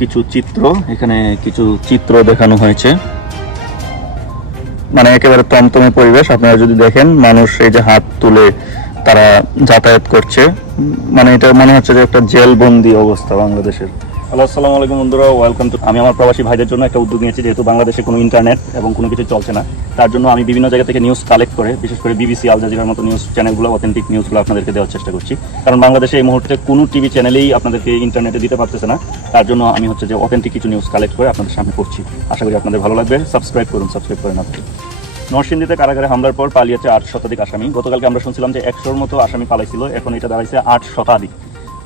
কিছু চিত্র, এখানে কিছু চিত্র দেখানো হয়েছে। মানে একেবারে তমতমে পরিবেশ। আপনারা যদি দেখেন, মানুষ এই যে হাত তুলে তারা যাতায়াত করছে, মানে এটা মনে হচ্ছে যে একটা জেলবন্দি অবস্থা বাংলাদেশের। হ্যালো, আসসালামু আলাইকুম বন্ধুরা, ওয়েলকাম টু। আমি আমার প্রবাসী ভাইদের জন্য একটা উদ্যোগ নিয়েছি, যেহেতু বাংলাদেশে কোনো ইন্টারনেট এবং কোনো কিছু চলছে না, তার জন্য আমি বিভিন্ন জায়গা থেকে নিউজ কালেক্ট করে, বিশেষ করে বিবিসি, আল জাজিরার মতো নিউজ চ্যানেলগুলো, অথেন্টিক নিউজগুলো আপনাদেরকে দেওয়ার চেষ্টা করছি। কারণ বাংলাদেশে এই মুহূর্তে কোনো টিভি চ্যানেলেই আপনাদেরকে ইন্টারনেটে দিতে পারতেছে না। তার জন্য আমি হচ্ছে যে অথেন্টিক কিছু নিউজ কালেক্ট করে আপনাদের সামনে করছি। আশা করি আপনাদের ভালো লাগবে। সাবস্ক্রাইব করেন আপনাদের। নরসিংদীতে কারাগারে হামলার পর পালিয়েছে 8 শতাধিক আসামি। গতকালকে আমরা শুনছিলাম যে 100-র মতো আসামি পালাইছিল, এখন এটা দাঁড়াইছে 8 শতাধিক।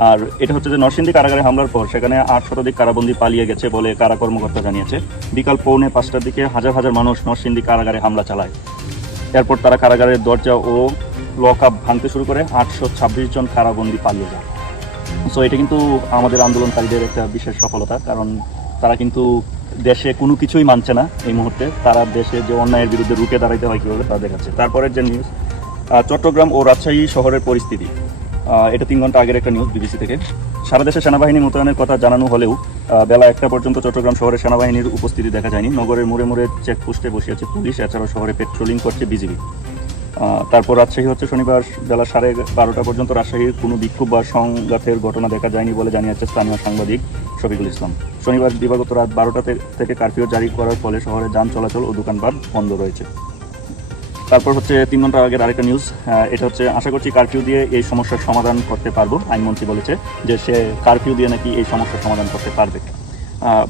আর এটা হচ্ছে যে নরসিংদী কারাগারে হামলার পর সেখানে 8 শতাধিক কারাবন্দী পালিয়ে গেছে বলে কারা কর্মকর্তা জানিয়েছে। বিকাল 4:45টার দিকে হাজার হাজার মানুষ নরসিংদী কারাগারে হামলা চালায়। এরপর তারা কারাগারের দরজা ও লক আপ ভাঙতে শুরু করে 826 জন কারাবন্দী পালিয়ে যায়। সো এটা কিন্তু আমাদের আন্দোলনকারীদের একটা বিশেষ সফলতা, কারণ তারা কিন্তু দেশে কোনো কিছুই মানছে না এই মুহূর্তে। তারা দেশে যে অন্যায়ের বিরুদ্ধে রুখে দাঁড়াইতে হয় কীভাবে তা দেখাচ্ছে। তারপরের যে নিউজ, চট্টগ্রাম ও রাজশাহী শহরের পরিস্থিতি। এটা 3 ঘন্টা আগের একটা নিউজ বিবিসি থেকে। সারা দেশে সেনাবাহিনী মোতায়েনের কথা জানানো হলেও বেলা 1টা পর্যন্ত চট্টগ্রাম শহরে সেনাবাহিনীর উপস্থিতি দেখা যায়নি। নগরের মোড়ে মোড়ে চেকপোস্টে বসিয়েছে পুলিশ, এছাড়াও শহরে পেট্রোলিং করছে বিজিবি। তারপর রাজশাহী হচ্ছে শনিবার বেলা 12:30 পর্যন্ত রাজশাহীর কোনো বিক্ষোভ বা সংঘাতের ঘটনা দেখা যায়নি বলে জানিয়েছে স্থানীয় সাংবাদিক শফিকুল ইসলাম। শনিবার দিবাগত রাত 12টা থেকে কারফিউ জারি করার ফলে শহরে যান চলাচল ও দোকানপাট বন্ধ রয়েছে। তারপর হচ্ছে 3 ঘন্টা আগের আরেকটা নিউজ। এটা হচ্ছে, আশা করছি কারফিউ দিয়ে এই সমস্যার সমাধান করতে পারবো। আইনমন্ত্রী বলেছে যে সে কারফিউ দিয়ে নাকি এই সমস্যার সমাধান করতে পারবে।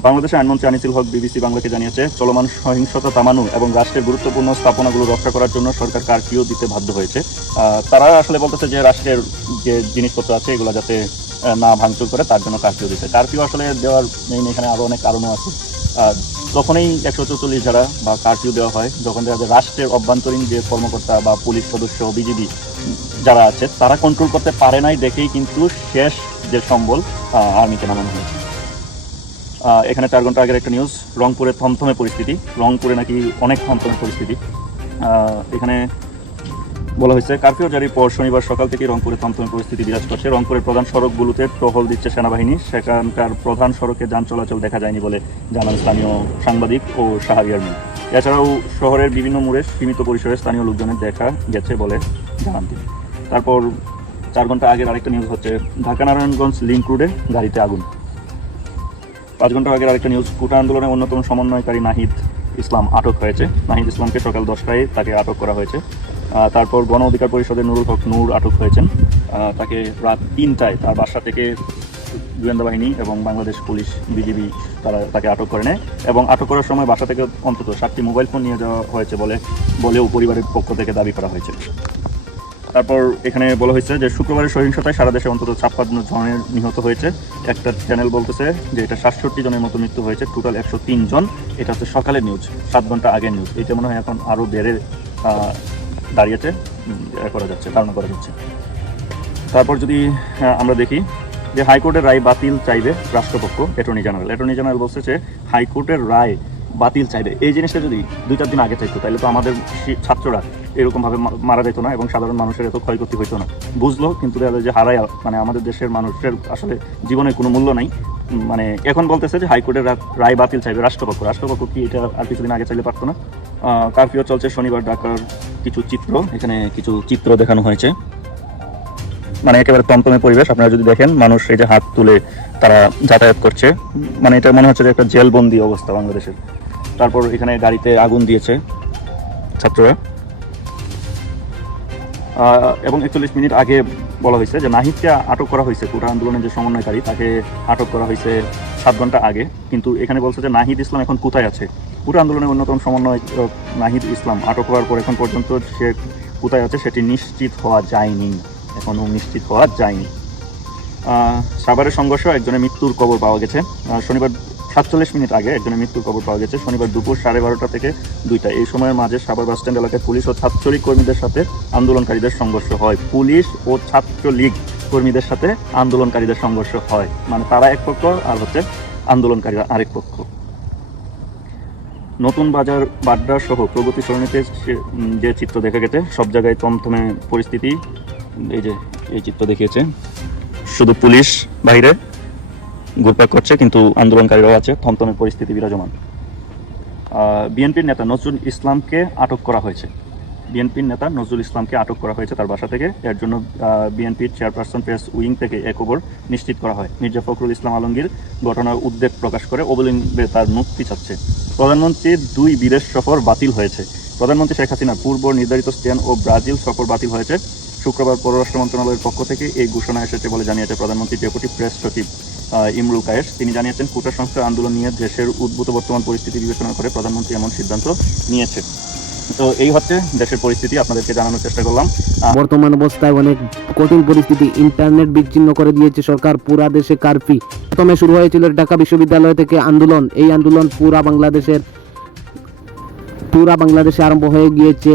বাংলাদেশের আইনমন্ত্রী আনিসুল হক বিবিসি বাংলাকে জানিয়েছে, চলমান সহিংসতা থামানো এবং রাষ্ট্রের গুরুত্বপূর্ণ স্থাপনাগুলো রক্ষা করার জন্য সরকার কারফিউ দিতে বাধ্য হয়েছে। তারা আসলে বলতেছে যে রাষ্ট্রের যে জিনিসপত্র আছে এগুলো যাতে না ভাঙচুর করে, তার জন্য কারফিউ দিতে। কারফিউ আসলে দেওয়ার মেইন এখানে আরও অনেক কারণও আছে। তখনই 144 ধারা বা কারফিউ দেওয়া হয় যখন দেখা যায় রাষ্ট্রের অভ্যন্তরীণ যে কর্মকর্তা বা পুলিশ সদস্য, বিজিবি যারা আছে তারা কন্ট্রোল করতে পারে নাই দেখেই কিন্তু শেষ যে সম্বল আর্মিকে নামানো হয়েছে। এখানে 4 ঘন্টা আগের একটা নিউজ, রংপুরে থমথমে পরিস্থিতি। রংপুরে নাকি অনেক থমথমে পরিস্থিতি। এখানে বলা হয়েছে, কারফিউ জারির পর শনিবার সকাল থেকে রংপুরে থমথমে পরিস্থিতি বিরাজ করছে। রংপুরের প্রধান সড়কগুলোতে টহল দিচ্ছে সেনাবাহিনী। সেখানকার প্রধান সড়কে যান চলাচল দেখা যায়নি বলে জানান স্থানীয় সাংবাদিক ও শাহরিয়ার মিল। এছাড়াও শহরের বিভিন্ন মোড়ে সীমিত পরিসরে স্থানীয় লোকজনের দেখা গেছে বলে জানান তিনি। তারপর 4 ঘন্টা আগের আরেকটা নিউজ হচ্ছে, ঢাকা নারায়ণগঞ্জ লিংক রোডে গাড়িতে আগুন। 5 ঘন্টা আগের আরেকটা নিউজ, কোটা আন্দোলনের অন্যতম সমন্বয়কারী নাহিদ ইসলাম আটক হয়েছে। নাহিদ ইসলামকে সকাল 10টায় তাকে আটক করা হয়েছে। তারপর গণ অধিকার পরিষদের নুরুল হক নূর আটক হয়েছেন। তাকে রাত 3টায় তার বাসা থেকে গোয়েন্দা বাহিনী এবং বাংলাদেশ পুলিশ, বিজিবি তাকে আটক করে নেয় এবং আটক করার সময় বাসা থেকে অন্তত 7টি মোবাইল ফোন নিয়ে যাওয়া হয়েছে বলেও পরিবারের পক্ষ থেকে দাবি করা হয়েছে। তারপর এখানে বলা হয়েছে যে শুক্রবারের সহিংসতায় সারা দেশে অন্তত 56 জনের নিহত হয়েছে। একটা চ্যানেল বলতেছে যে এটা 67 জনের মতো মৃত্যু হয়েছে, টোটাল 103 জন। এটা হচ্ছে সকালের নিউজ, 7 ঘন্টা আগের নিউজ। এটা মনে হয় এখন আরও বেড়ে দাঁড়িয়েছে, ধারণা করা যাচ্ছে। তারপর যদি আমরা দেখি যে হাইকোর্টের রায় বাতিল চাইবে রাষ্ট্রপক্ষ। অ্যাটর্নি জেনারেল বলছে যে হাইকোর্টের রায় বাতিল চাইবে। এই জিনিসটা যদি 2-4 দিন আগে চাইতো তাহলে তো আমাদের ছাত্ররা এরকমভাবে মারা যেত না এবং সাধারণ মানুষের এত ক্ষয়ক্ষতি হইতো না। বুঝলো, কিন্তু দেখা যে হারায়, মানে আমাদের দেশের মানুষের আসলে জীবনের কোনো মূল্য নাই। মানে এখন বলতেছে যে হাইকোর্টের রায় বাতিল চাইবে রাষ্ট্রপক্ষ কি এটা আর কিছুদিন আগে চাইলে পারতো না? কারফিউ চলছে শনিবার ঢাকার কিছু চিত্র, এখানে কিছু চিত্র দেখানো হয়েছে। মানে একেবারে তমতমে পরিবেশ। আপনারা যদি দেখেন, মানুষ এই যে হাত তুলে তারা যাতায়াত করছে, মানে এটা মনে হচ্ছে যে একটা জেলবন্দি অবস্থা বাংলাদেশের। তারপর এখানে গাড়িতে আগুন দিয়েছে ছাত্ররা। এবং 41 মিনিট আগে বলা হয়েছে যে নাহিদকে আটক করা হয়েছে। কোটা আন্দোলনের যে সমন্বয়কারী তাকে আটক করা হয়েছে 7 ঘন্টা আগে। কিন্তু এখানে বলছে যে নাহিদ ইসলাম এখন কোথায় আছে। কোটা আন্দোলনের অন্যতম সমন্বয়ক নাহিদ ইসলাম আটক হওয়ার পর এখন পর্যন্ত সে কোথায় আছে সেটি নিশ্চিত হওয়া যায়নি, এখনও নিশ্চিত হওয়া যায়নি। সাভারের সংঘর্ষ, একজনের মৃত্যুর খবর পাওয়া গেছে। শনিবার 47 মিনিট আগে একজনের মৃত্যুর খবর পাওয়া গেছে। শনিবার দুপুর 12:30 থেকে 2টা এই সময়ের মাঝে সাভার বাসস্ট্যান্ড এলাকায় পুলিশ ও ছাত্রলীগ কর্মীদের সাথে আন্দোলনকারীদের সংঘর্ষ হয়। পুলিশ ও ছাত্রলীগ কর্মীদের সাথে আন্দোলনকারীদের সংঘর্ষ হয়, মানে তারা এক পক্ষ আর হচ্ছে আন্দোলনকারীরা আরেক পক্ষ। নতুন বাজার, বাড্ডা সহ প্রগতি সরণিতে যে চিত্র দেখা গেছে, সব জায়গায় থমথমে পরিস্থিতি। এই যে এই চিত্র দেখিয়েছে, শুধু পুলিশ বাইরে, ঘুরপাক করছে, কিন্তু আন্দোলনকারীরাও আছে, থমথমে পরিস্থিতি বিরাজমান। বিএনপির নেতা নজরুল ইসলামকে আটক করা হয়েছে। বিএনপির নেতা নজরুল ইসলামকে আটক করা হয়েছে তার বাসা থেকে। এর জন্য বিএনপির চেয়ারপারসন প্রেস উইং থেকে এ খবর নিশ্চিত করা হয়। মির্জা ফখরুল ইসলাম আলমগীর ঘটনার উদ্বেগ প্রকাশ করে অবিলম্বে তার মুক্তি চাচ্ছে। প্রধানমন্ত্রীর 2 বিদেশ সফর বাতিল হয়েছে। প্রধানমন্ত্রী শেখ হাসিনার পূর্ব নির্ধারিত স্পেন ও ব্রাজিল সফর বাতিল হয়েছে। শুক্রবার পররাষ্ট্র মন্ত্রণালয়ের পক্ষ থেকে এই ঘোষণা এসেছে বলে জানিয়েছে প্রধানমন্ত্রীর ডেপুটি প্রেস সচিব ইমরুল কায়েস। তিনি জানিয়েছেন, কোটা সংস্কার আন্দোলন নিয়ে দেশের উদ্ভূত বর্তমান পরিস্থিতি বিবেচনা করে প্রধানমন্ত্রী এমন সিদ্ধান্ত নিয়েছে। তো এই হচ্ছে দেশের পরিস্থিতি, আপনাদেরকে জানানোর চেষ্টা করলাম। বর্তমান অবস্থায় অনেক কঠিন পরিস্থিতি। ইন্টারনেট বিচ্ছিন্ন করে দিয়েছে সরকার, পুরা দেশে কারফিউ। প্রথমে শুরু হয়েছিল ঢাকা বিশ্ববিদ্যালয় থেকে আন্দোলন। এই আন্দোলন পুরা বাংলাদেশে আরম্ভ হয়ে গিয়েছে।